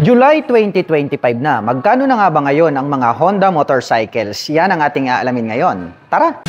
July 2025 na. Magkano na nga ba ngayon ang mga Honda motorcycles? Yan ang ating aalamin ngayon. Tara!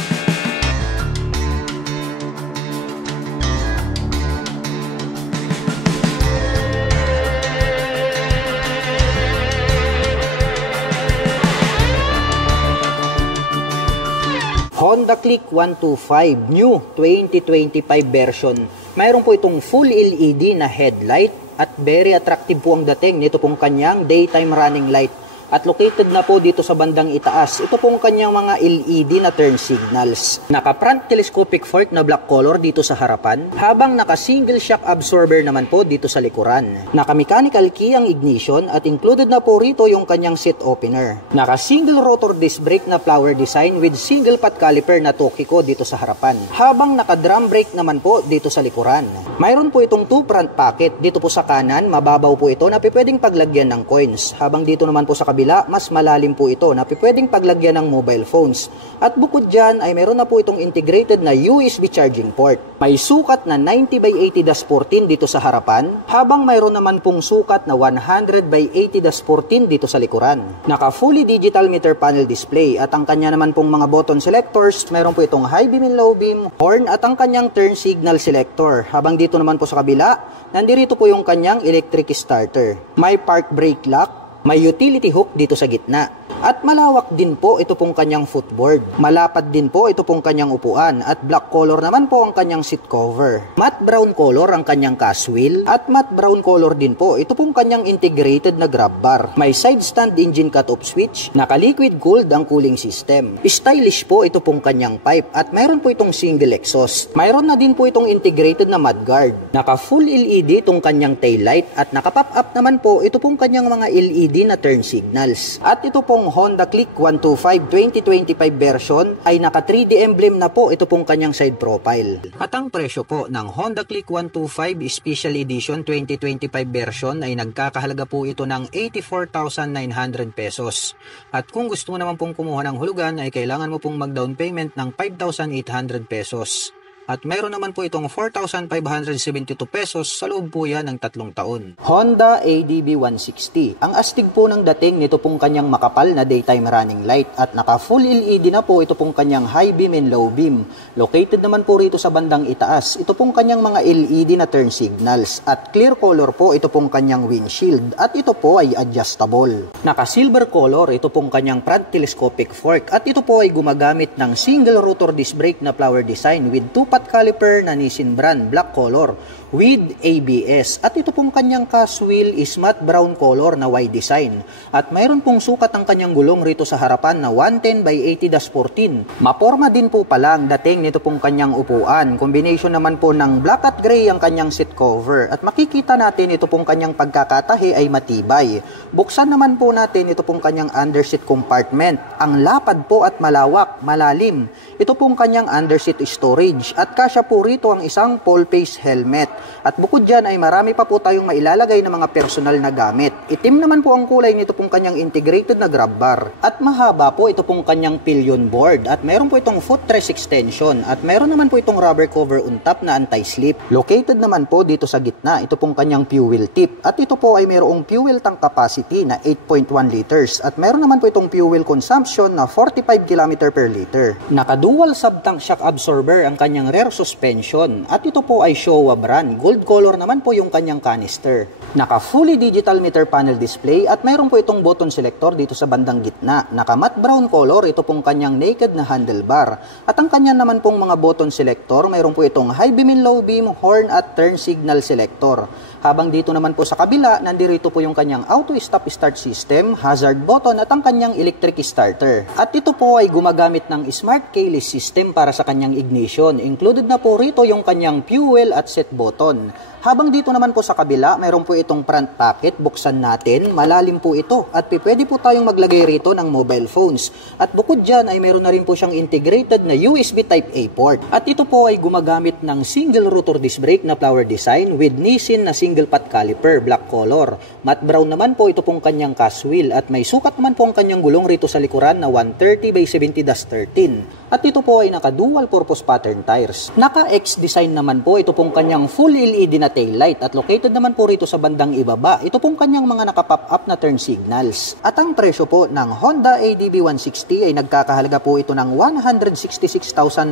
Honda Click 125 New 2025 version. Mayroon po itong full LED na headlight at very attractive po ang dating nito pong kanyang daytime running light. At located na po dito sa bandang itaas, ito pong kanyang mga LED na turn signals. Naka-front telescopic fork na black color dito sa harapan, habang naka-single shock absorber naman po dito sa likuran. Naka-mechanical key ang ignition at included na po rito yung kanyang seat opener. Naka-single rotor disc brake na flower design with single pot caliper na Tokiko dito sa harapan, habang naka-drum brake naman po dito sa likuran. Mayroon po itong 2 front pocket. Dito po sa kanan, mababaw po ito na pwedeng paglagyan ng coins, habang dito naman po sa kabila, mas malalim po ito na pwedeng paglagyan ng mobile phones. At bukod dyan ay meron na po itong integrated na USB charging port. May sukat na 90x80-14 dito sa harapan, habang mayroon naman pong sukat na 100x80-14 dito sa likuran. Naka fully digital meter panel display at ang kanya naman pong mga button selectors, meron po itong high beam and low beam, horn at ang kanyang turn signal selector. Habang dito naman po sa kabila, nandirito po yung kanyang electric starter. May park brake lock, may utility hook dito sa gitna. At malawak din po ito pong kanyang footboard. Malapad din po ito pong kanyang upuan at black color naman po ang kanyang seat cover. Matte brown color ang kanyang cast wheel at matte brown color din po ito pong kanyang integrated na grab bar. May side stand engine cut-off switch, naka-liquid cooled ang cooling system. Stylish po ito pong kanyang pipe at mayroon po itong single exhaust. Mayroon na din po itong integrated na mudguard. Naka full LED itong kanyang taillight at naka-pop up naman po ito pong kanyang mga LED na turn signals. At ito pong Honda Click 125 2025 version ay naka 3D emblem na po ito pong kanyang side profile. At ang presyo po ng Honda Click 125 Special Edition 2025 version ay nagkakahalaga po ito ng 84,900 pesos. At kung gusto mo naman pong kumuha ng hulugan ay kailangan mo pong mag-down payment ng 5,800 pesos. At mayroon naman po itong 4,572 pesos sa loob po yan ng 3 taon. Honda ADB 160. Ang astig po ng dating nito pong kanyang makapal na daytime running light at naka full LED na po ito pong kanyang high beam and low beam. Located naman po rito sa bandang itaas, ito pong kanyang mga LED na turn signals at clear color po ito pong kanyang windshield at ito po ay adjustable. Naka silver color ito pong kanyang front telescopic fork at ito po ay gumagamit ng single rotor disc brake na flower design with 2 pot caliper na Nissin brand black color with ABS at ito pong kanyang cast wheel is matte brown color na Y design at mayroon pong sukat ang kanyang gulong rito sa harapan na 110x80-14. Maporma din po pala ang dating nito pong kanyang upuan. Combination naman po ng black at gray ang kanyang seat cover at makikita natin ito pong kanyang pagkakatahi ay matibay. Buksan naman po natin ito pong kanyang underseat compartment. Ang lapad po at malawak, malalim. Ito pong kanyang underseat storage at kasya po rito ang isang full face helmet. At bukod dyan ay marami pa po tayong mailalagay na mga personal na gamit. Itim naman po ang kulay nito pong kanyang integrated na grab bar. At mahaba po ito pong kanyang pillion board. At meron po itong footrest extension. At meron naman po itong rubber cover on top na anti-slip. Located naman po dito sa gitna ito pong kanyang fuel tip. At ito po ay mayroong fuel tank capacity na 8.1 liters. At meron naman po itong fuel consumption na 45 km per liter. Naka-dual sub-tank shock absorber ang kanyang rear suspension. At ito po ay Showa brand. Gold color naman po yung kanyang canister. Naka fully digital meter panel display at mayroon po itong button selector dito sa bandang gitna. Naka matte brown color ito pong kanyang naked na handlebar. At ang kanya naman pong mga button selector, mayroon po itong high beam and low beam, horn at turn signal selector. Habang dito naman po sa kabila, nandirito po yung kanyang auto stop start system, hazard button at ang kanyang electric starter. At ito po ay gumagamit ng smart keyless system para sa kanyang ignition. Included na po rito yung kanyang fuel at set button. Habang dito naman po sa kabila, mayroon po itong front pocket. Buksan natin, malalim po ito. At pwede po tayong maglagay rito ng mobile phones. At bukod dyan ay mayroon na rin po siyang integrated na USB Type-A port. At ito po ay gumagamit ng single rotor disc brake na flower design with Nissin na single pot caliper, black color. Matte brown naman po ito pong kanyang cast wheel. At may sukat naman po ang kanyang gulong rito sa likuran na 130x70-13. At ito po ay naka dual purpose pattern tires. Naka X design naman po ito pong kanyang full LED na na taillight at located naman po rito sa bandang ibaba. Ito pong kanyang mga nakapop up na turn signals. At ang presyo po ng Honda ADB 160 ay nagkakahalaga po ito ng 166,900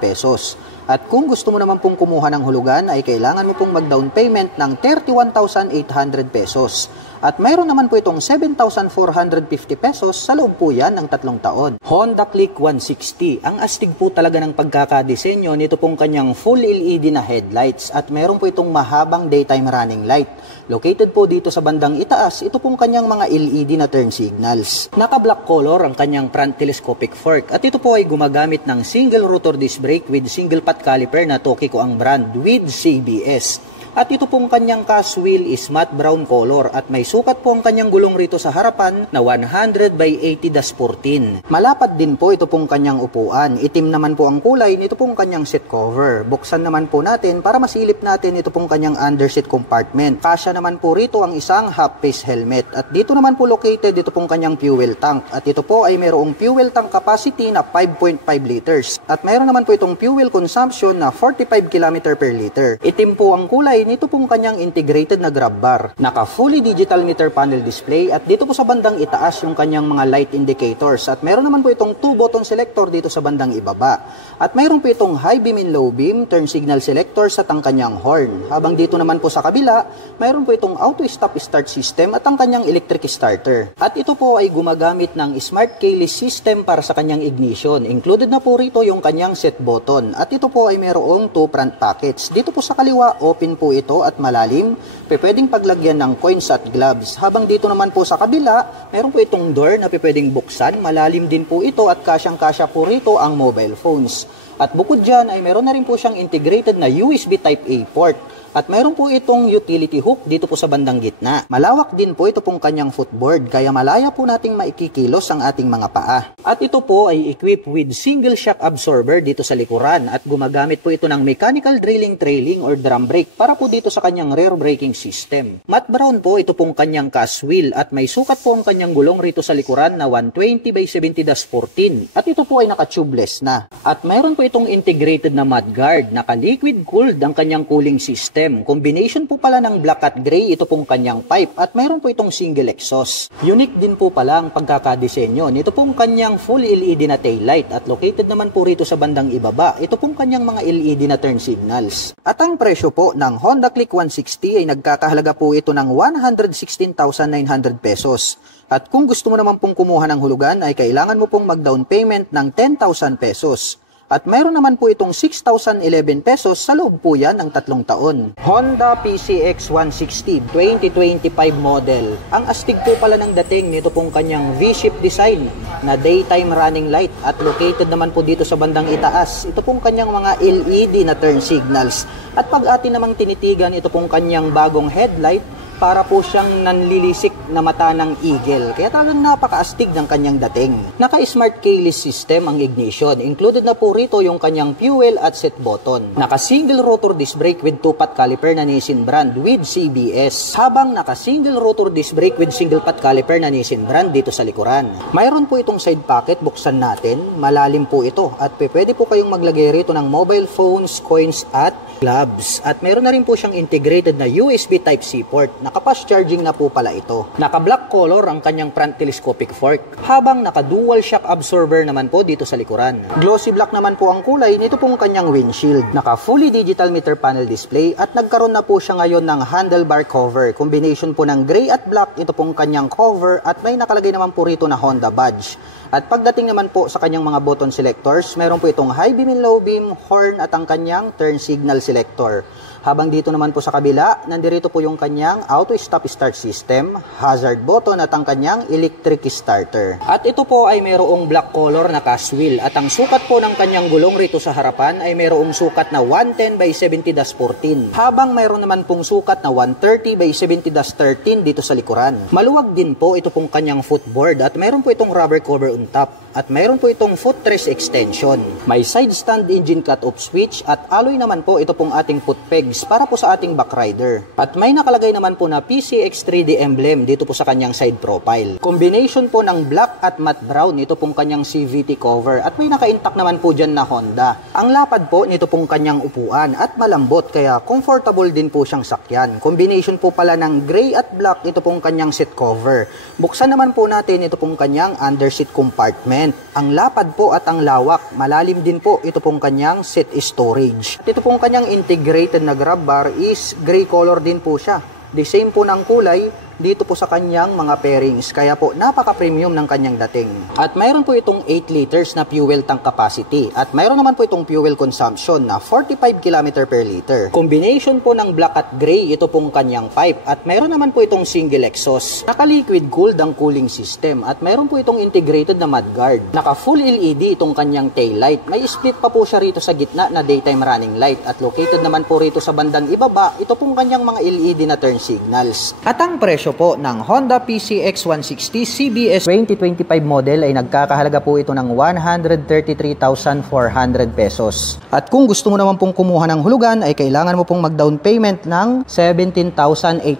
pesos. At kung gusto mo naman pong kumuha ng hulugan ay kailangan mo pong mag-down payment ng 31,800 pesos. At mayroon naman po itong 7,450 pesos sa loob po yan ng 3 taon. Honda Click 160. Ang astig po talaga ng pagkakadesenyo nito pong kanyang full LED na headlights at mayroon po itong mahabang daytime running light. Located po dito sa bandang itaas, ito pong kanyang mga LED na turn signals. Naka-black color ang kanyang front telescopic fork at ito po ay gumagamit ng single rotor disc brake with single pot caliper na Tokiko ang brand with CBS. At ito pong kanyang cast wheel is matte brown color at may sukat po ang kanyang gulong rito sa harapan na 100 by 80-14. Malapat din po ito pong kanyang upuan. Itim naman po ang kulay nito pong kanyang seat cover. Buksan naman po natin para masilip natin ito pong kanyang underseat compartment. Kasya naman po rito ang isang half-face helmet. At dito naman po located ito pong kanyang fuel tank. At ito po ay mayroong fuel tank capacity na 5.5 liters. At mayroon naman po itong fuel consumption na 45 km per liter. Itim po ang kulay nito pong kanyang integrated na grab bar. Naka fully digital meter panel display at dito po sa bandang itaas yung kanyang mga light indicators at meron naman po itong 2 button selector dito sa bandang ibaba. At mayroon po itong high beam and low beam, turn signal selectors at ang kanyang horn. Habang dito naman po sa kabila, mayroon po itong auto stop start system at ang kanyang electric starter. At ito po ay gumagamit ng smart keyless system para sa kanyang ignition. Included na po rito yung kanyang set button. At ito po ay mayroong 2 front pockets. Dito po sa kaliwa, open po ito at malalim, pwedeng paglagyan ng coins at gloves. Habang dito naman po sa kabila, meron po itong door na pwedeng buksan, malalim din po ito at kasyang-kasya po rito ang mobile phones. At bukod dyan ay meron na rin po siyang integrated na USB Type-A port. At mayroon po itong utility hook dito po sa bandang gitna. Malawak din po ito pong kanyang footboard kaya malaya po nating maikikilos ang ating mga paa. At ito po ay equipped with single shock absorber dito sa likuran at gumagamit po ito ng mechanical drilling trailing or drum brake para po dito sa kanyang rear braking system. Matte brown po ito pong kanyang cast wheel at may sukat po ang kanyang gulong rito sa likuran na 120 by 70-14 at ito po ay naka-tubeless na. At mayroon po itong integrated na mudguard, naka-liquid cooled ang kanyang cooling system. Combination po pala ng black at gray ito pong kanyang pipe at mayroon po itong single exhaust. Unique din po pala ang pagkakadesenyo nito pong kanyang full LED na taillight at located naman po rito sa bandang ibaba. Ito pong kanyang mga LED na turn signals. At ang presyo po ng Honda Click 160 ay nagkakahalaga po ito ng 116,900 pesos. At kung gusto mo naman pong kumuha ng hulugan ay kailangan mo pong mag-down payment ng 10,000 pesos. At mayroon naman po itong 6,011 pesos sa loob po yan ng 3 taon. Honda PCX 160 2025 model. Ang astig po pala ng dating nito pong kanyang V-shape design na daytime running light at located naman po dito sa bandang itaas. Ito pong kanyang mga LED na turn signals. At pag atin namang tinitigan ito pong kanyang bagong headlight, para po siyang nanlilisik na mata ng eagle. Kaya talagang napakaastig ng kanyang dating. Naka-smart keyless system ang ignition. Included na po rito yung kanyang fuel at set button. Naka-single rotor disc brake with 2-pot caliper na Nissin brand with CBS. Habang naka-single rotor disc brake with single pot caliper na Nissin brand dito sa likuran. Mayroon po itong side pocket, buksan natin. Malalim po ito at pwede po kayong maglagay rito ng mobile phones, coins at gloves. At mayroon na rin po siyang integrated na USB Type-C port. Naka-fast charging na po pala ito. Naka-black color ang kanyang front telescopic fork, habang naka-dual shock absorber naman po dito sa likuran. Glossy black naman po ang kulay nito pong kanyang windshield. Naka-fully digital meter panel display at nagkaroon na po siya ngayon ng handlebar cover. Combination po ng gray at black ito pong kanyang cover at may nakalagay naman po rito na Honda badge. At pagdating naman po sa kanyang mga button selectors, meron po itong high beam and low beam, horn at ang kanyang turn signal selector. Habang dito naman po sa kabila, nandirito po yung kanyang auto stop start system, hazard button at ang kanyang electric starter. At ito po ay mayroong black color na cast wheel at ang sukat po ng kanyang gulong rito sa harapan ay mayroong sukat na 110 by 70-14. Habang mayroon naman pong sukat na 130 by 70-13 dito sa likuran. Maluwag din po ito pong kanyang footboard at mayroon po itong rubber cover on top. At mayroon po itong footrest extension. May side stand engine cut-off switch at alloy naman po ito pong ating foot peg legs para po sa ating backrider. At may nakalagay naman po na PCX 3D emblem dito po sa kanyang side profile. Combination po ng black at matte brown, ito pong kanyang CVT cover. At may naka-intact naman po dyan na Honda. Ang lapad po nito pong kanyang upuan at malambot kaya comfortable din po siyang sakyan. Combination po pala ng gray at black, ito pong kanyang seat cover. Buksan naman po natin ito pong kanyang underseat compartment. Ang lapad po at ang lawak, malalim din po ito pong kanyang seat storage. Ito pong kanyang integrated na grab bar is gray color din po siya. The same po ng kulay dito po sa kanyang mga pairings, kaya po napaka-premium ng kanyang dating. At mayroon po itong 8 liters na fuel tank capacity at mayroon naman po itong fuel consumption na 45 km per liter. Combination po ng black at gray, ito pong kanyang pipe at mayroon naman po itong single exhaust. Naka-liquid cooled ang cooling system at mayroon po itong integrated na mudguard. Naka full LED itong kanyang tail light. May split pa po siya rito sa gitna na daytime running light at located naman po rito sa bandang ibaba, ito pong kanyang mga LED na turn signals. At ang presyo po ng Honda PCX 160 CBS 2025 model ay nagkakahalaga po ito ng 133,400 pesos. At kung gusto mo naman pong kumuha ng hulugan ay kailangan mo pong mag-down payment ng 17,800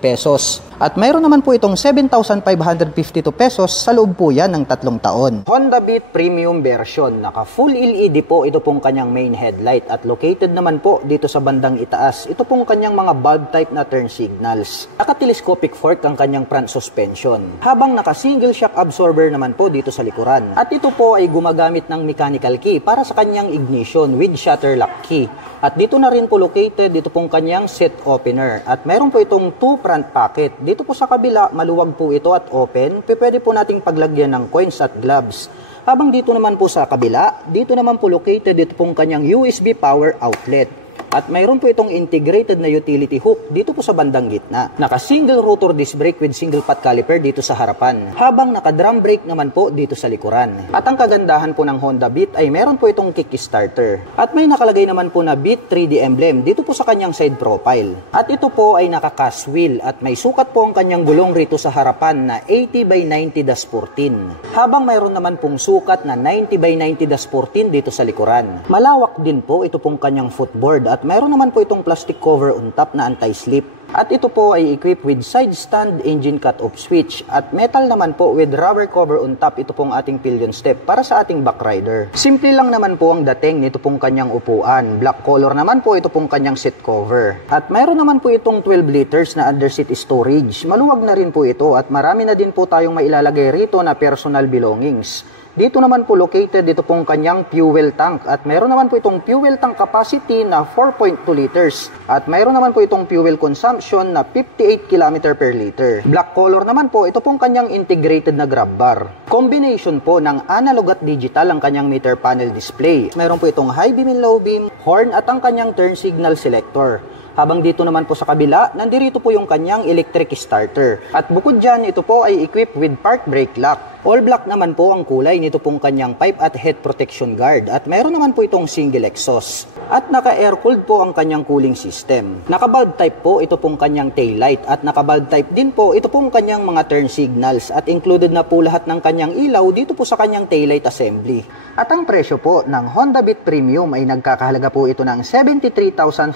pesos. At mayroon naman po itong 7,552 pesos sa loob po yan ng 3 taon. Honda Beat Premium version. Naka full LED po ito pong kanyang main headlight at located naman po dito sa bandang itaas. Ito pong kanyang mga bulb type na turn signals. Naka-telescopic fork ang kanyang front suspension. Habang naka-single shock absorber naman po dito sa likuran. At ito po ay gumagamit ng mechanical key para sa kanyang ignition with shutter lock key. At dito na rin po located dito pong kanyang seat opener. At meron po itong 2 front pocket. Dito po sa kabila, maluwag po ito at open. Pwede po nating paglagyan ng coins at gloves. Habang dito naman po sa kabila, dito naman po located dito pong kanyang USB power outlet. At mayroon po itong integrated na utility hook dito po sa bandang gitna. Naka-single rotor disc brake with single pot caliper dito sa harapan. Habang naka-drum brake naman po dito sa likuran. At ang kagandahan po ng Honda Beat ay meron po itong kickstarter. At may nakalagay naman po na Beat 3D emblem dito po sa kanyang side profile. At ito po ay naka-cast wheel at may sukat po ang kanyang gulong rito sa harapan na 80 by 90-14. Habang mayroon naman pong sukat na 90 by 90-14 dito sa likuran. Malawak din po ito pong kanyang footboard at mayroon naman po itong plastic cover on top na anti-slip. At ito po ay equipped with side stand engine cut-off switch at metal naman po with rubber cover on top. Ito pong ating pillion step para sa ating backrider. Simple lang naman po ang dating nito pong kanyang upuan. Black color naman po ito pong kanyang seat cover. At mayroon naman po itong 12 liters na underseat storage. Maluwag na rin po ito at marami na din po tayong mailalagay rito na personal belongings. Dito naman po located dito pong kanyang fuel tank at mayroon naman po itong fuel tank capacity na 4.2 liters at mayroon naman po itong fuel consumption na 58 km per liter. Black color naman po ito pong kanyang integrated na grab bar. Combination po ng analog at digital ang kanyang meter panel display. Mayroon po itong high beam and low beam, horn at ang kanyang turn signal selector. Habang dito naman po sa kabila, nandirito po yung kanyang electric starter. At bukod dyan, ito po ay equipped with park brake lock. All black naman po ang kulay nito pong kanyang pipe at head protection guard. At meron naman po itong single exhaust. At naka-air-cooled po ang kanyang cooling system. Naka-bulb type po ito pong kanyang tail light. At naka-bulb type din po ito pong kanyang mga turn signals. At included na po lahat ng kanyang ilaw dito po sa kanyang tail light assembly. At ang presyo po ng Honda Beat Premium ay nagkakahalaga po ito ng 73,400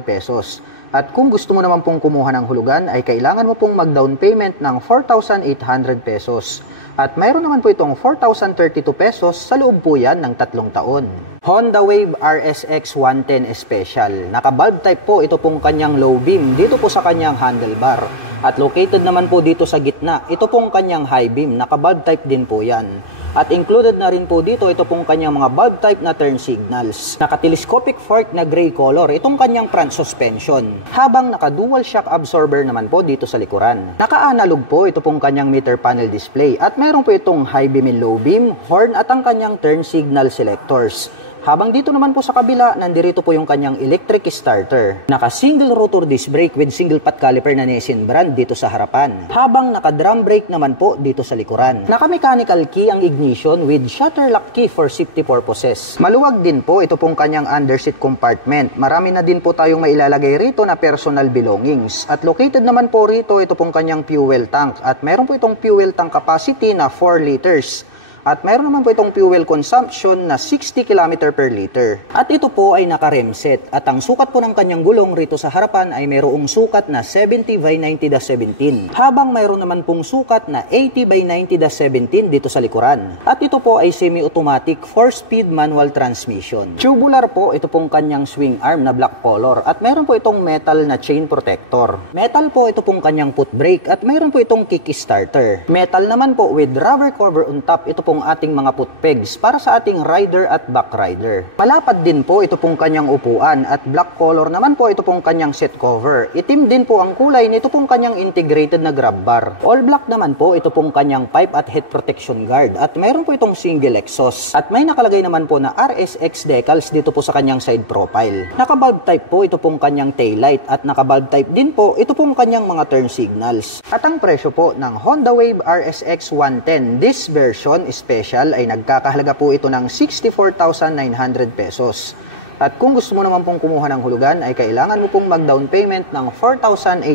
pesos. At kung gusto mo naman pong kumuha ng hulugan ay kailangan mo pong mag-down payment ng 4,800 pesos. At mayroon naman po itong 4,032 pesos sa loob po yan ng 3 taon. Honda Wave RSX 110 Special. Naka-bulb type po ito pong kanyang low beam dito po sa kanyang handlebar. At located naman po dito sa gitna, ito pong kanyang high beam. Naka-bulb type din po yan. At included na rin po dito ito pong kanyang mga bulb type na turn signals. Naka-telescopic fork na gray color itong kanyang front suspension. Habang naka-dual shock absorber naman po dito sa likuran. Naka-analog po ito pong kanyang meter panel display. At mayroon po itong high beam and low beam, horn at ang kanyang turn signal selectors. Habang dito naman po sa kabila, nandirito po yung kanyang electric starter. Naka-single rotor disc brake with single pot caliper na Nissin brand dito sa harapan. Habang naka-drum brake naman po dito sa likuran. Naka-mechanical key ang ignition with shutter lock key for safety purposes. Maluwag din po ito pong kanyang underseat compartment. Marami na din po tayong mailalagay rito na personal belongings. At located naman po rito ito pong kanyang fuel tank. At meron po itong fuel tank capacity na 4 liters. At mayroon naman po itong fuel consumption na 60 km per liter. At ito po ay naka-rem set. At ang sukat po ng kanyang gulong rito sa harapan ay mayroong sukat na 70 by 90-17. Habang mayroon naman pong sukat na 80 by 90-17 dito sa likuran. At ito po ay semi-automatic 4-speed manual transmission. Tubular po ito pong kanyang swing arm na black color. At mayroon po itong metal na chain protector. Metal po ito pong kanyang foot brake. At mayroon po itong kickstarter. Metal naman po with rubber cover on top. Ito pong ating mga foot pegs para sa ating rider at back rider. Palapad din po ito pong kanyang upuan at black color naman po ito pong kanyang seat cover. Itim din po ang kulay nito pong kanyang integrated na grab bar. All black naman po ito pong kanyang pipe at head protection guard at mayroon po itong single exhaust. At may nakalagay naman po na RSX decals dito po sa kanyang side profile. Naka-bulb type po ito pong kanyang taillight at naka-bulb type din po ito pong kanyang mga turn signals. At ang presyo po ng Honda Wave RSX 110 this version special ay nagkakahalaga po ito ng 64,900 pesos. At kung gusto mo naman pong kumuha ng hulugan ay kailangan mo pong mag-down payment ng 4,800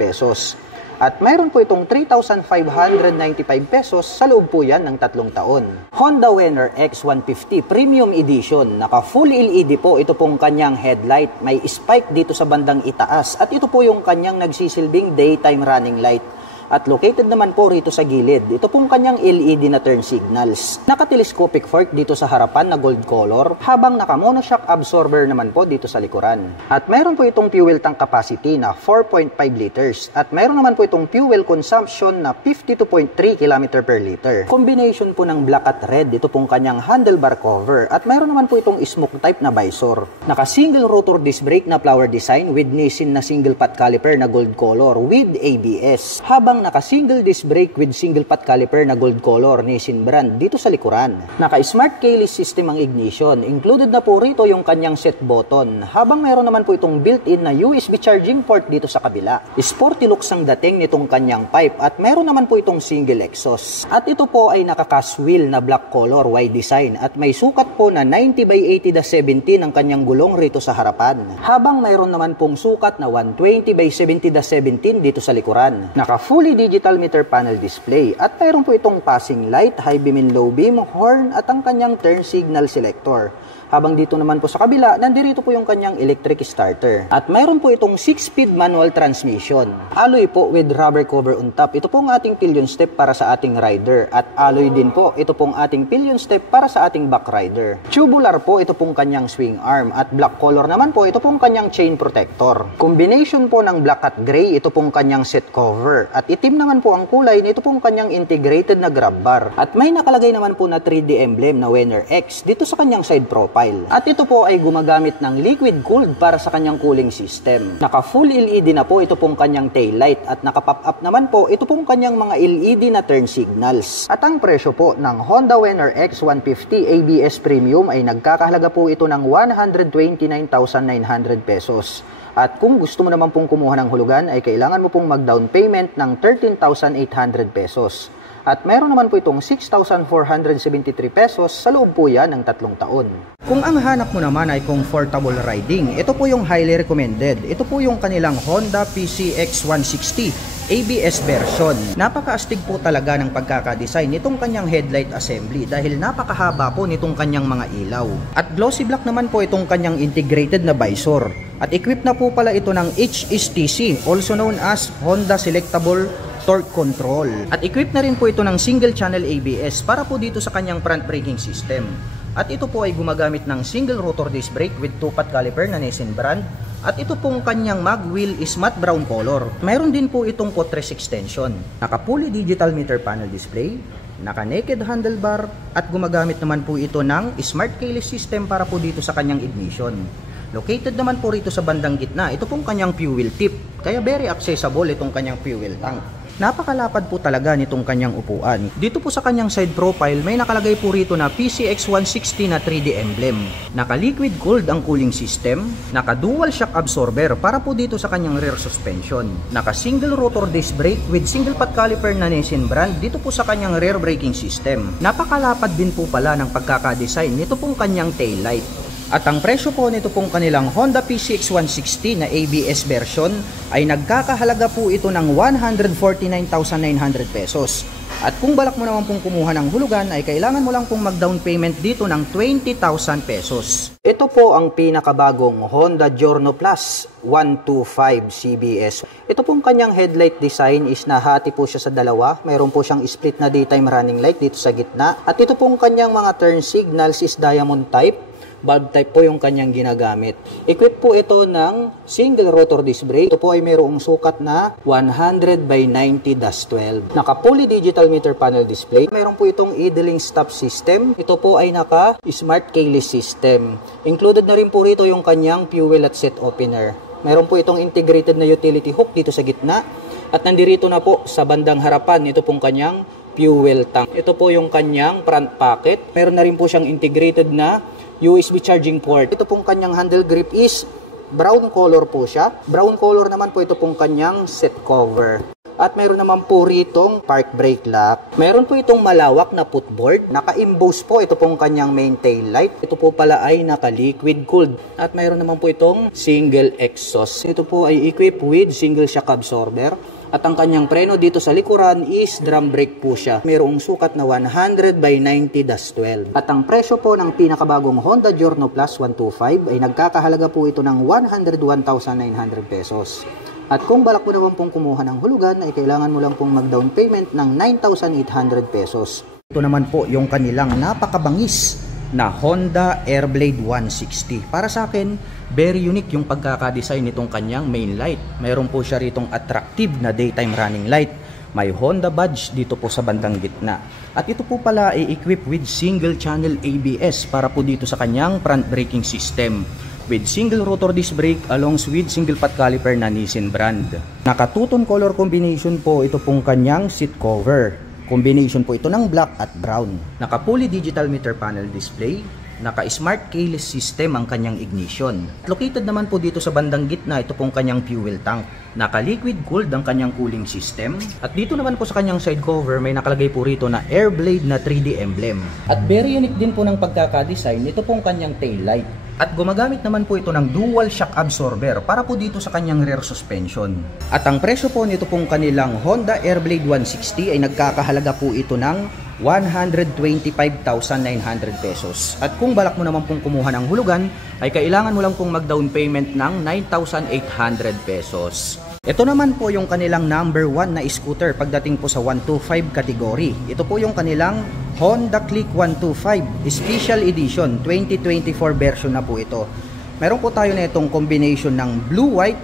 pesos. At mayroon po itong 3,595 pesos sa loob po yan ng 3 taon. Honda Venner X150 Premium Edition. Naka full LED po ito pong kanyang headlight. May spike dito sa bandang itaas. At ito po yung kanyang nagsisilbing daytime running light. At located naman po rito sa gilid, ito pong kanyang LED na turn signals. Naka-telescopic fork dito sa harapan na gold color, habang naka-monoshock absorber naman po dito sa likuran. At mayroon po itong fuel tank capacity na 4.5 liters. At mayroon naman po itong fuel consumption na 52.3 km per liter. Combination po ng black at red, ito pong kanyang handlebar cover. At mayroon naman po itong smoke type na visor. Naka-single rotor disc brake na flower design with Nissin na single pot caliper na gold color with ABS. Habang naka-single disc brake with single pot caliper na gold color Nissin brand dito sa likuran. Naka-smart keyless system ang ignition. Included na po rito yung kanyang set button. Habang mayroon naman po itong built-in na USB charging port dito sa kabila. Sporty looks ang dating nitong kanyang pipe at mayroon naman po itong single exhaust. At ito po ay naka-cast wheel na black color wide design at may sukat po na 90 by 80-17 ang kanyang gulong rito sa harapan. Habang mayroon naman pong sukat na 120 by 70-17 dito sa likuran. Naka-fully digital meter panel display at mayroon po itong passing light, high beam and low beam, horn at ang kanyang turn signal selector. Habang dito naman po sa kabila, nandirito po yung kanyang electric starter. At mayroon po itong 6-speed manual transmission. Alloy po with rubber cover on top. Ito pong ating pillion step para sa ating rider. At alloy din po, ito pong ating pillion step para sa ating back rider. Tubular po, ito pong kanyang swing arm. At black color naman po, ito pong kanyang chain protector. Combination po ng black at gray, ito pong kanyang seat cover. At itim naman po ang kulay, ito pong kanyang integrated na grab bar. At may nakalagay naman po na 3D emblem na Venner X dito sa kanyang side profile. At ito po ay gumagamit ng liquid cooled para sa kanyang cooling system. Naka full LED na po ito pong kanyang taillight at naka pop up naman po ito pong kanyang mga LED na turn signals. At ang presyo po ng Honda Venner X150 ABS Premium ay nagkakahalaga po ito ng 129,900 pesos. At kung gusto mo naman pong kumuha ng hulugan ay kailangan mo pong mag-down payment ng 13,800 pesos. At mayroon naman po itong 6,473 pesos sa loob po yan ng 3 taon. Kung ang hanap mo naman ay comfortable riding, ito po yung highly recommended. Ito po yung kanilang Honda PCX 160 ABS version. Napakaastig po talaga ng pagkakadesign nitong kanyang headlight assembly dahil napakahaba po nitong kanyang mga ilaw. At glossy black naman po itong kanyang integrated na visor. At equipped na po pala ito ng HSTC, also known as Honda Selectable Torque Control. At equipped na rin po ito ng single channel ABS para po dito sa kanyang front braking system. At ito po ay gumagamit ng single rotor disc brake with 2-pot caliper na Nissin brand. At ito pong kanyang mag wheel is matte brown color. Mayroon din po itong footrest extension. Naka fully digital meter panel display, naka naked handlebar, at gumagamit naman po ito ng smart keyless system para po dito sa kanyang ignition. Located naman po rito sa bandang gitna, ito pong kanyang fuel tip. Kaya very accessible itong kanyang fuel tank. Napakalapad po talaga nitong kanyang upuan. Dito po sa kanyang side profile, may nakalagay po rito na PCX 160 na 3D emblem. Naka-liquid cooled ang cooling system. Naka-dual shock absorber para po dito sa kanyang rear suspension. Naka-single rotor disc brake with single pot caliper na Nissin brand dito po sa kanyang rear braking system. Napakalapad din po pala ng pagkakadesign nito pong kanyang taillight. At ang presyo po nito pong kanilang Honda PCX160 na ABS version ay nagkakahalaga po ito ng 149,900 pesos. At kung balak mo naman pong kumuha ng hulugan ay kailangan mo lang pong mag-down payment dito ng 20,000 pesos. Ito po ang pinakabagong Honda Giorno Plus 125 CBS. Ito pong kanyang headlight design is nahati po siya sa dalawa. Mayroon po siyang split na daytime running light dito sa gitna. At ito pong kanyang mga turn signals is diamond type. Bulb type po yung kanyang ginagamit. Equipped po ito ng single rotor disc brake. Ito po ay mayroong sukat na 100 by 90-12. Naka fully digital meter panel display. Mayroon po itong idling stop system. Ito po ay naka smart keyless system. Included na rin po rito yung kanyang fuel at set opener. Mayroon po itong integrated na utility hook dito sa gitna. At nandirito na po sa bandang harapan ito pong kanyang fuel tank. Ito po yung kanyang front pocket. Meron na rin po siyang integrated na USB charging port. Ito pong kanyang handle grip is brown color po siya. Brown color naman po ito pong kanyang seat cover. At meron naman po ritong park brake lock. Meron po itong malawak na footboard. Naka-emboss po ito pong kanyang main tail light. Ito po pala ay naka-liquid cooled. At meron naman po itong single exhaust. Ito po ay equipped with single shock absorber. At ang kanyang preno dito sa likuran is drum brake po siya. Mayroong sukat na 100 by 90-12. At ang presyo po ng pinakabagong Honda Giorno Plus 125 ay nagkakahalaga po ito ng 101,900 pesos. At kung balak mo naman pong kumuha ng hulugan ay kailangan mo lang pong mag-down payment ng 9,800 pesos. Ito naman po yung kanilang napakabangis na Honda Airblade 160. Para sa akin, very unique yung pagkakadesign nitong kanyang main light. Mayroon po siya ritong attractive na daytime running light. May Honda badge dito po sa bandang gitna. At ito po pala ay equipped with single channel ABS para po dito sa kanyang front braking system. With single rotor disc brake along with single pot caliper na Nissin brand. Naka two-tone color combination po ito pong kanyang seat cover. Combination po ito ng black at brown. Naka fully digital meter panel display. Naka smart keyless system ang kanyang ignition. Located naman po dito sa bandang gitna ito pong kanyang fuel tank. Naka liquid cooled ang kanyang cooling system. At dito naman po sa kanyang side cover may nakalagay po rito na Airblade na 3D emblem. At very unique din po ng pagkakadesign ito pong kanyang tail light. At gumagamit naman po ito ng dual shock absorber para po dito sa kanyang rear suspension. At ang presyo po nito pong kanilang Honda Airblade 160 ay nagkakahalaga po ito ng 125,900 pesos. At kung balak mo naman pong kumuha ng hulugan ay kailangan mo lang pong mag-down payment ng 9,800 pesos. Ito naman po yung kanilang number 1 na scooter pagdating po sa 125 category. Ito po yung kanilang Honda Click 125 Special Edition 2024 version na po ito. Meron po tayo na itong combination ng blue-white,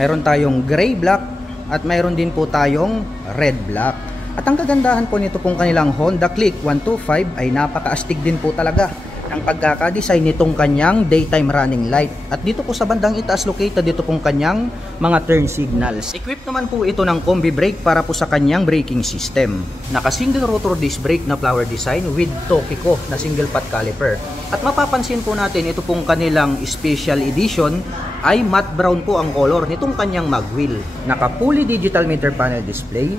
meron tayong gray-black, at meron din po tayong red-black. At ang kagandahan po nito pong kanilang Honda Click 125 ay napaka-astig din po talaga ng pagkakadesign nitong kanyang daytime running light. At dito po sa bandang itaas located dito pong kanyang mga turn signals. Equipped naman po ito ng combi brake para po sa kanyang braking system. Naka single rotor disc brake na flower design with Tokico na single pot caliper. At mapapansin po natin ito pong kanilang special edition ay matte brown po ang color nitong kanyang magwheel. Naka fully digital meter panel display,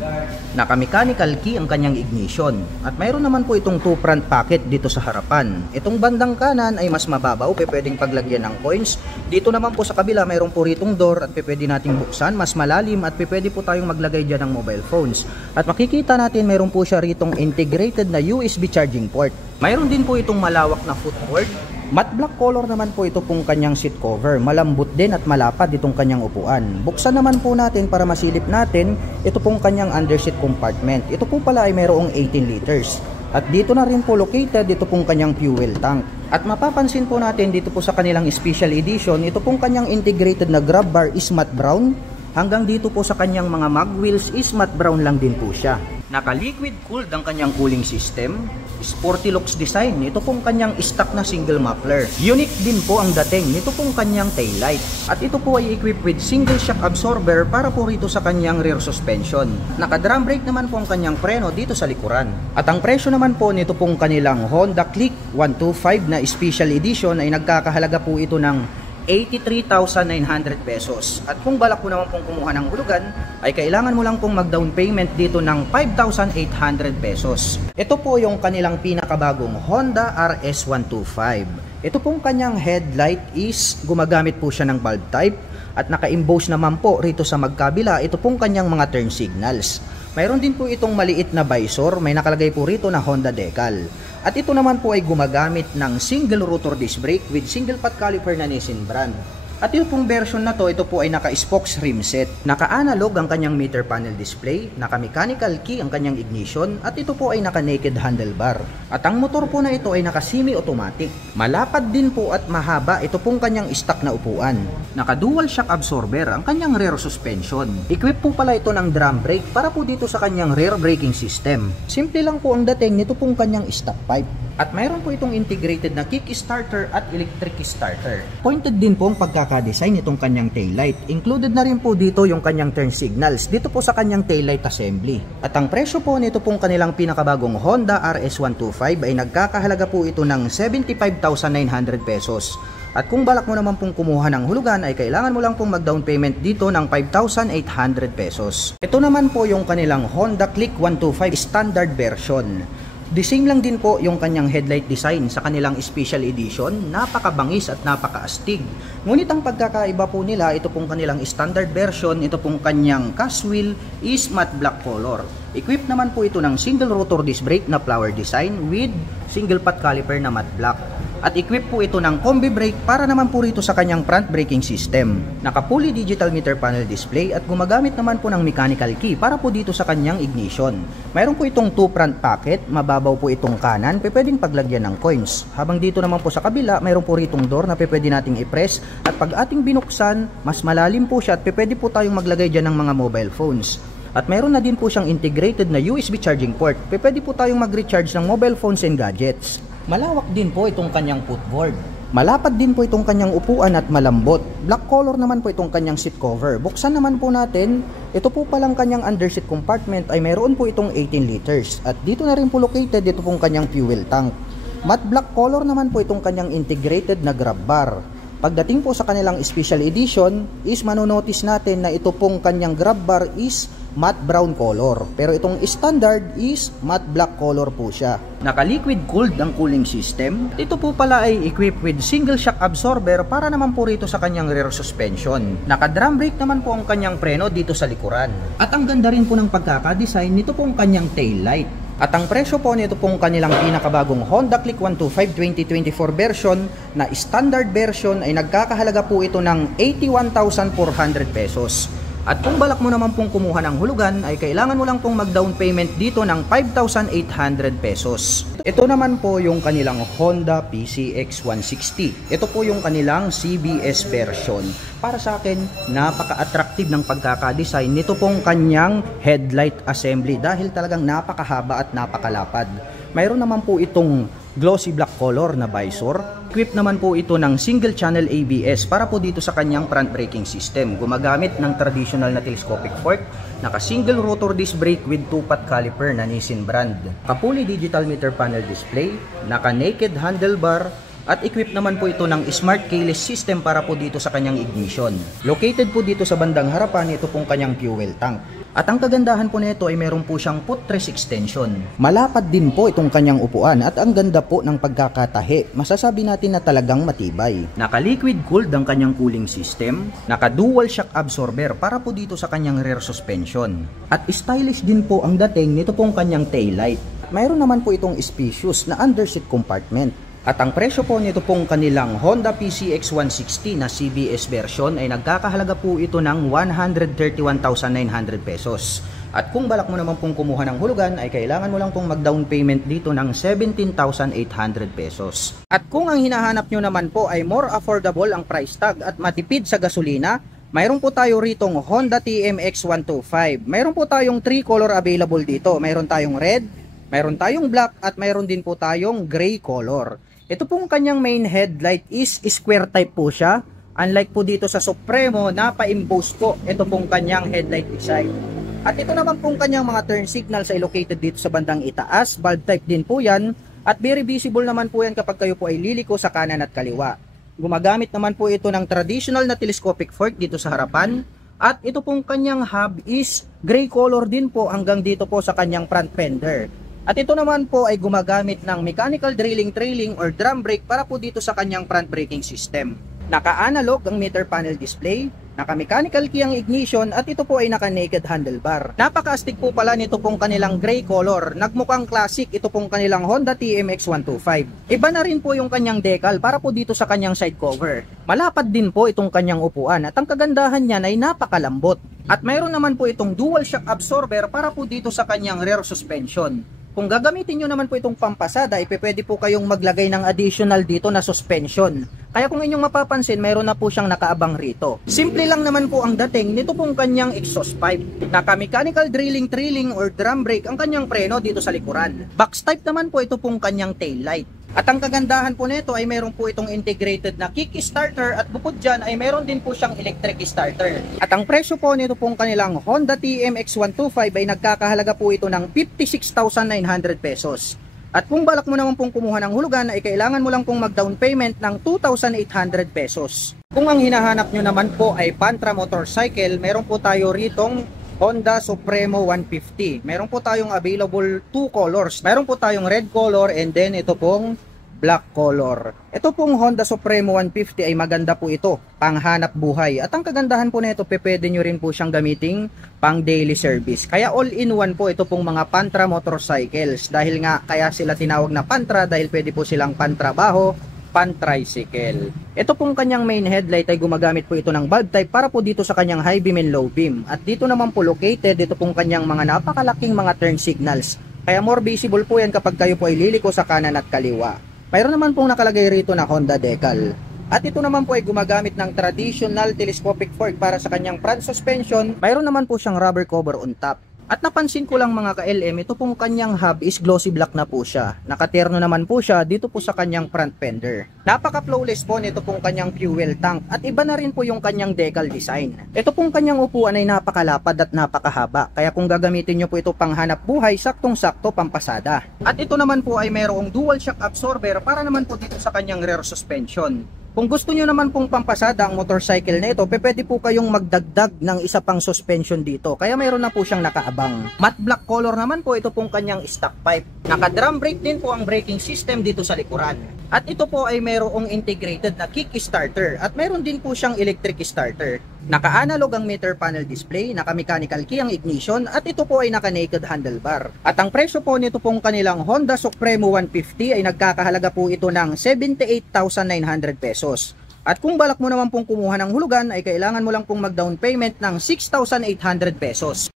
naka mechanical key ang kanyang ignition. At mayroon naman po itong two front pocket dito sa harapan. Itong bandang kanan ay mas mababaw, pwedeng paglagyan ng coins. Dito naman po sa kabila mayroon po ritong door at pwede nating buksan, mas malalim, at pwede po tayong maglagay dyan ng mobile phones. At makikita natin mayroon po siya ritong integrated na USB charging port. Mayroon din po itong malawak na footboard. Matte black color naman po ito pong kanyang seat cover. Malambot din at malapad itong kanyang upuan. Buksan naman po natin para masilip natin ito pong kanyang underseat compartment. Ito po pala ay mayroong 18 liters. At dito na rin po located ito pong kanyang fuel tank. At mapapansin po natin dito po sa kanilang special edition, ito pong kanyang integrated na grab bar is matte brown. Hanggang dito po sa kanyang mga mag wheels is matte brown lang din po siya. Naka-liquid cooled ang kanyang cooling system. Sporty looks design. Ito pong kanyang stock na single muffler. Unique din po ang dating nito pong kanyang taillight. At ito po ay equipped with single shock absorber para po rito sa kanyang rear suspension. Naka-drum brake naman po ang kanyang preno dito sa likuran. At ang presyo naman po nito pong kanilang Honda Click 125 na special edition ay nagkakahalaga po ito ng 83,900 pesos. At kung balak mo naman pong kumuha ng hulugan, ay kailangan mo lang pong mag-down payment dito ng 5,800 pesos. Ito po yung kanilang pinakabagong Honda RS125. Ito pong kanyang headlight is gumagamit po siya ng bulb type at naka-emboss naman po rito sa magkabila ito pong kanyang mga turn signals. Mayroon din po itong maliit na visor, may nakalagay po rito na Honda decal. At ito naman po ay gumagamit ng single rotor disc brake with single pot caliper na Nissin brand. At ito pong version na to, ito po ay naka-spokes rim set. Naka-analog ang kanyang meter panel display, naka-mechanical key ang kanyang ignition, at ito po ay naka-naked handlebar. At ang motor po na ito ay naka-semi-automatic. Malapad din po at mahaba ito pong kanyang stock na upuan. Naka-dual shock absorber ang kanyang rear suspension. Equip po pala ito ng drum brake para po dito sa kanyang rear braking system. Simple lang po ang dating nito pong kanyang stock pipe. At mayroon po itong integrated na kickstarter at electric starter. Pointed din po ang pagkakadesign nitong kanyang taillight. Included na rin po dito yung kanyang turn signals dito po sa kanyang taillight assembly. At ang presyo po nito pong kanilang pinakabagong Honda RS125 ay nagkakahalaga po ito ng 75,900 pesos. At kung balak mo naman pong kumuha ng hulugan ay kailangan mo lang pong mag-down payment dito ng 5,800 pesos. Ito naman po yung kanilang Honda Click 125 standard version. The same lang din po yung kanyang headlight design sa kanilang special edition, napakabangis at napakaastig. Ngunit ang pagkakaiba po nila, ito pong kanilang standard version, ito pong kanyang cast wheel is matte black color. Equipped naman po ito ng single rotor disc brake na flower design with single pot caliper na matte black. At equipped po ito ng combi brake para naman po rito sa kanyang front braking system. Naka-fully digital meter panel display at gumagamit naman po ng mechanical key para po dito sa kanyang ignition. Mayroon po itong 2 front pocket, mababaw po itong kanan, pwedeng paglagyan ng coins. Habang dito naman po sa kabila, mayroon po ritong door na pwede nating i-press at pag ating binuksan, mas malalim po siya at pwede po tayong maglagay dyan ng mga mobile phones. At mayroon na din po siyang integrated na USB charging port, pwede po tayong mag-recharge ng mobile phones and gadgets. Malawak din po itong kanyang footboard. Malapad din po itong kanyang upuan at malambot. Black color naman po itong kanyang seat cover. Buksan naman po natin, ito po palang kanyang underseat compartment ay mayroon po itong 18 liters. At dito na rin po located ito pong kanyang fuel tank. Matte black color naman po itong kanyang integrated na grab bar. Pagdating po sa kanilang special edition is manonotice natin na ito pong kanyang grab bar is matte brown color. Pero itong standard is matte black color po siya. Naka-liquid cooled ang cooling system. Ito po pala ay equipped with single shock absorber para naman po rito sa kanyang rear suspension. Naka-drum brake naman po ang kanyang preno dito sa likuran. At ang ganda rin po ng pagkakadesign nito pong kanyang tail light. At ang presyo po nito pong kanilang pinakabagong Honda Click 125 2024 version na standard version ay nagkakahalaga po ito ng 81,400 pesos. At kung balak mo naman pong kumuha ng hulugan ay kailangan mo lang pong mag-down payment dito ng 5,800 pesos. Ito naman po yung kanilang Honda PCX 160. Ito po yung kanilang CBS version. Para sa akin, napaka-attractive ng pagkakadesign nito pong kanyang headlight assembly dahil talagang napakahaba at napakalapad. Mayroon naman po itong glossy black color na visor. Equipped naman po ito ng single channel ABS para po dito sa kanyang front braking system. Gumagamit ng traditional na telescopic fork, naka single rotor disc brake with 2-pot caliper na Nissin brand. Naka-fully digital meter panel display, naka naked handlebar, at equipped naman po ito ng smart keyless system para po dito sa kanyang ignition. Located po dito sa bandang harapan ito pong kanyang fuel tank. At ang kagandahan po nito ay meron po siyang footrest extension. Malapad din po itong kanyang upuan at ang ganda po ng pagkakatahi. Masasabi natin na talagang matibay. Naka-liquid cooled ang kanyang cooling system. Naka-dual shock absorber para po dito sa kanyang rear suspension. At stylish din po ang dating nito pong kanyang taillight. Mayroon naman po itong spacious na underseat compartment. At ang presyo po nito pong kanilang Honda PCX 160 na CBS version ay nagkakahalaga po ito ng 131,900 pesos. At kung balak mo naman pong kumuha ng hulugan ay kailangan mo lang pong mag-down payment dito ng 17,800 pesos. At kung ang hinahanap nyo naman po ay more affordable ang price tag at matipid sa gasolina, mayroon po tayo ritong Honda TMX 125. Mayroon po tayong 3 color available dito. Mayroon tayong red, mayroon tayong black at mayroon din po tayong gray color. Ito pong kanyang main headlight is square type po siya. Unlike po dito sa Supremo, napa-impose po ito pong kanyang headlight design. At ito naman pong kanyang mga turn signals ay located dito sa bandang itaas. Bulb type din po yan. At very visible naman po yan kapag kayo po ay liliko sa kanan at kaliwa. Gumagamit naman po ito ng traditional na telescopic fork dito sa harapan. At ito pong kanyang hub is gray color din po hanggang dito po sa kanyang front fender. At ito naman po ay gumagamit ng mechanical drilling trailing or drum brake para po dito sa kanyang front braking system. Naka-analog ang meter panel display, naka-mechanical key ang ignition at ito po ay naka-naked handlebar. Napaka-astig po pala nito pong kanilang gray color. Nagmukhang classic ito pong kanilang Honda TMX 125. Iba na rin po yung kanyang decal para po dito sa kanyang side cover. Malapad din po itong kanyang upuan at ang kagandahan niyan ay napakalambot. At mayroon naman po itong dual shock absorber para po dito sa kanyang rear suspension. Kung gagamitin nyo naman po itong pampasada, pwede po kayong maglagay ng additional dito na suspension. Kaya kung inyong mapapansin, mayroon na po siyang nakaabang rito. Simple lang naman po ang dating nito pong kanyang exhaust pipe. Naka-mechanical drilling trailing or drum brake ang kanyang preno dito sa likuran. Box type naman po ito pong kanyang tail light. At ang kagandahan po nito ay mayroon po itong integrated na kick starter at bukod dyan ay mayroon din po siyang electric starter. At ang presyo po nito pong kanilang Honda TMX 125 ay nagkakahalaga po ito ng 56,900 pesos. At kung balak mo naman pong kumuha ng hulugan ay kailangan mo lang pong mag-down payment ng 2,800 pesos. Kung ang hinahanap nyo naman po ay Pantra motorcycle, meron po tayo ritong Honda Supremo 150. Meron po tayong available 2 colors. Meron po tayong red color and then ito pong black color. Ito pong Honda Supremo 150 ay maganda po ito, panghanap buhay. At ang kagandahan po nito, pwede nyo rin po siyang gamiting pang daily service. Kaya all-in-one po ito pong mga Pantra motorcycles. Dahil nga kaya sila tinawag na Pantra dahil pwede po silang pantrabaho, pan-tricycle. Ito pong kanyang main headlight ay gumagamit po ito ng bulb type para po dito sa kanyang high beam and low beam. At dito naman po located ito pong kanyang mga napakalaking mga turn signals. Kaya more visible po yan kapag kayo po ay liliko sa kanan at kaliwa. Mayroon naman pong nakalagay rito na Honda decal. At ito naman po ay gumagamit ng traditional telescopic fork para sa kanyang front suspension. Mayroon naman po siyang rubber cover on top. At napansin ko lang mga ka-LM, ito pong kanyang hub is glossy black na po siya. Nakaterno naman po siya dito po sa kanyang front fender. Napaka-flawless po nito pong kanyang fuel tank at iba na rin po yung kanyang decal design. Ito pong kanyang upuan ay napakalapad at napakahaba. Kaya kung gagamitin nyo po ito pang hanap buhay, saktong-sakto pampasada. At ito naman po ay mayroong dual shock absorber para naman po dito sa kanyang rear suspension. Kung gusto nyo naman pong pampasada ang motorcycle na ito, pwede po kayong magdagdag ng isa pang suspension dito. Kaya mayroon na po siyang nakaabang. Matte black color naman po ito pong kanyang stock pipe. Naka-drum brake din po ang braking system dito sa likuran. At ito po ay mayroong integrated na kick starter at mayroon din po siyang electric starter. Naka-analog ang meter panel display, naka-mechanical key ang ignition at ito po ay naka-naked handlebar. At ang presyo po nito pong kanilang Honda Supremo 150 ay nagkakahalaga po ito ng 78,900 pesos. At kung balak mo naman pong kumuha ng hulugan ay kailangan mo lang pong mag-down payment ng 6,800 pesos.